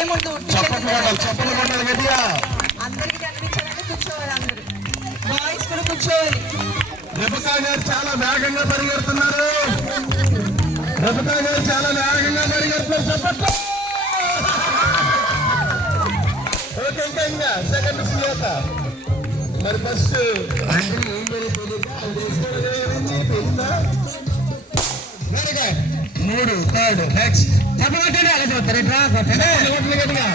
ఏముంది చెప్పలు కొట్టాలి గట్టిగా. అందరికి కనిపించాలంటే కూర్చోవాలి, అందరు బాయ్స్ కూడా కూర్చోవాలి. రెబకా గారు చాలా వేగంగా పరిగెడుతున్నారు. రెబకా గారు చాలా వేగంగా పరిగెడుతున్నారు. చెప్పట్లు. ఓకే, ఇంకా సెకండ్ సుజాత. మరి ఫస్ట్ అంటే ఏం జరుగుతుంది? Very good. 3 థర్డ్ నెక్స్ట్ చెప్పగట్టండి. అలా చెప్తారు గట్టిగా.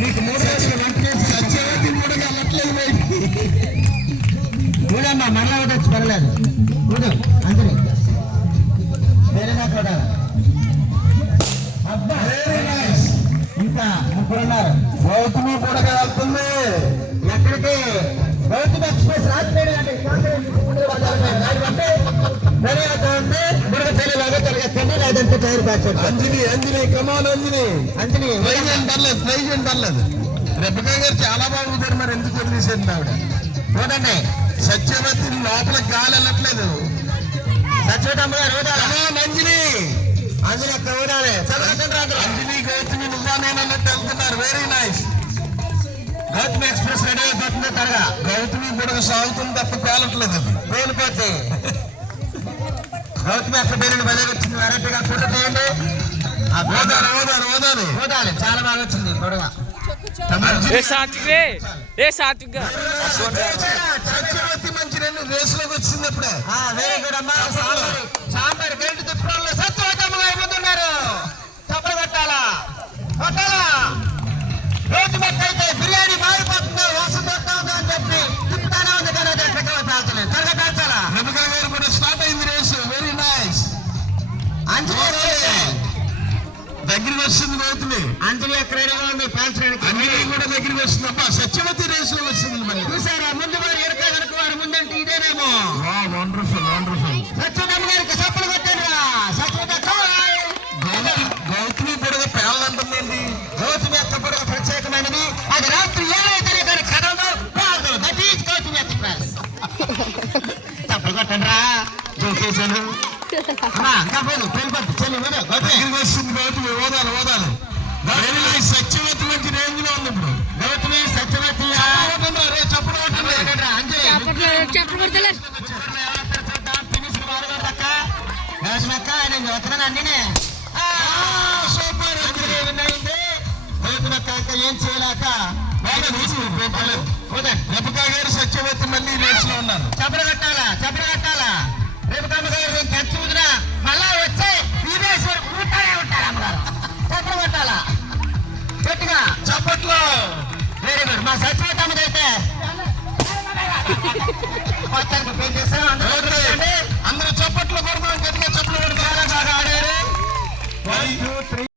నీకు 3 రోజులు వంట చేసి సత్యవతి 3గా అల్లట్లేదు బయటికి. చూడమ్మా, మళ్ళా వచ్చి పర్లేదు. చూడు అంతే వేరేనా కూడా. అబ్బా ఇంకా 3 ఉన్నారు. గౌతమి కూడా వెళ్తుంది. ఎక్కడికి? గౌతమి ఎక్స్ప్రెస్ రాత్రి అంటే అంజని కమాన్ అంజని పర్లేదు. రెబకా గారు చాలా బాగుంటారు. మరి ఎందుకు వదిలేసేది ఆవిడ? చూడండి, సత్యవతి లోపల గాలి వెళ్ళట్లేదు. సత్యవతమ్మ గారు అంజని అక్కడ ఊడాలి. అంజని గౌతమి నువ్వా నేను అన్నట్టు వెళ్తున్నారు. Very nice. Gautami express ready అయిపోతుంది. త్వరగా గౌతమి బుడగ సాగుతుంది తప్ప పేలట్లేదు. అది పేలిపోతే గౌతమి అక్కడ పేరుని బలే వచ్చింది. వెరైటీగా ఫోటో తీయండి. ఓదాలి చాలా బాగా వచ్చింది బుడగ. సత్యవతి మంచి 2 రేసులోకి వచ్చింది ఇప్పుడే. వెరీ గుడ్ అమ్మా. సాంబార్ గేటు తిప్పడంలో సత్యవతి అమ్మగారు ముందున్నారు. చప్పలు కొట్టాలా? రోజు అయితే బిర్యానీ మారిపోతుంది. వాసన దొరుకుతుంది అని చెప్పి తిప్పుతానే ఉంది కదా. త్వరగా పేర్చాలా? రెబకా గారు కూడా స్టార్ట్ అయింది రేసు. Very nice. అంజలి దగ్గరికి వస్తుంది. గౌతమి అంజలి ఎక్కడ రెడీగా ఉంది పేల్చడానికి. అంజలి కూడా దగ్గరికి వస్తుంది. అబ్బా సత్యవతి రేసులో వస్తుంది. మరి చూసారా? ముందు వారు ఎడక వెనక వారు ముందంటే ఇదేనేమో. వండర్ఫుల్. సత్యవతి గారికి చప్పలు కొట్టారు. గౌతమి పొడగ పేలంటుందండి. గౌతమి యొక్క పొడగ ప్రత్యేకమైనది. అది రాత్రి 7 కానీ కథలో దట్ ఈస్ గౌతమి ఎక్స్ప్రెస్. చప్పలు కొట్టండి రా. చూసేసాను వస్తుంది. గౌతమి ఓదాలి. సత్యవతి మంచి రేంజ్ లో ఉంది ఇప్పుడు. గౌతమి సత్యవతి చప్పుడు సూపర్. ఏం చేయలేక రెబకా గారు సత్యవతి మళ్ళీ రేస్ లో ఉన్నారు. చప్పుడు కట్టాలా? రెబకమ్మ గారు ఖర్చు వదినా మళ్ళా వచ్చే విదేశీ కూర్చొనే ఉంటారు. అమ్మగారు చప్పుడు కట్టాలా? గట్టిగా చప్పట్లో. Very good. మా సత్యవతమ్మదైతే మొత్తానికి పేరు చేస్తాం.